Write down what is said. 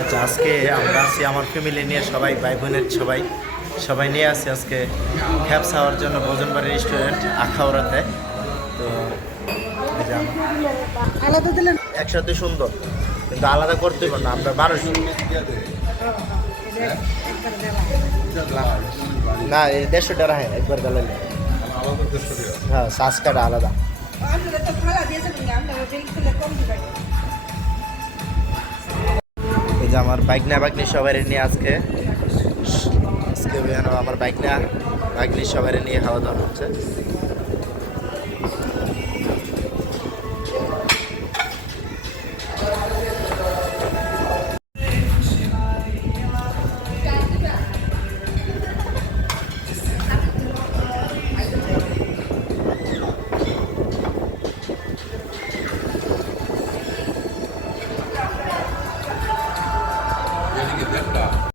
আচ্ছা আজকে আমরা আছি আমার ফ্যামিলি নিয়ে সবাই ভাই বোনের সবাই। সবাই নিয়ে আসি আজকে খ্যাপ খাওয়ার জন্য ভোজন ভোজনবাড়ি রেস্টুরেন্ট আখাউড়াতে। তো আলাদা দিলেন একসাথে সুন্দর কিন্তু আলাদা করতে পারব না আমরা বারোশো। না এই দেড়শো টাকা হ্যাঁ একবার গেলে হ্যাঁ শ্বাস কাটা আলাদা যে আমার বাইক না বাইক নিয়ে সবাই নিয়ে আজকে আজকে আমার বাইক না বাইক নিয়ে সবাই নিয়ে খাওয়া দাওয়া হচ্ছে।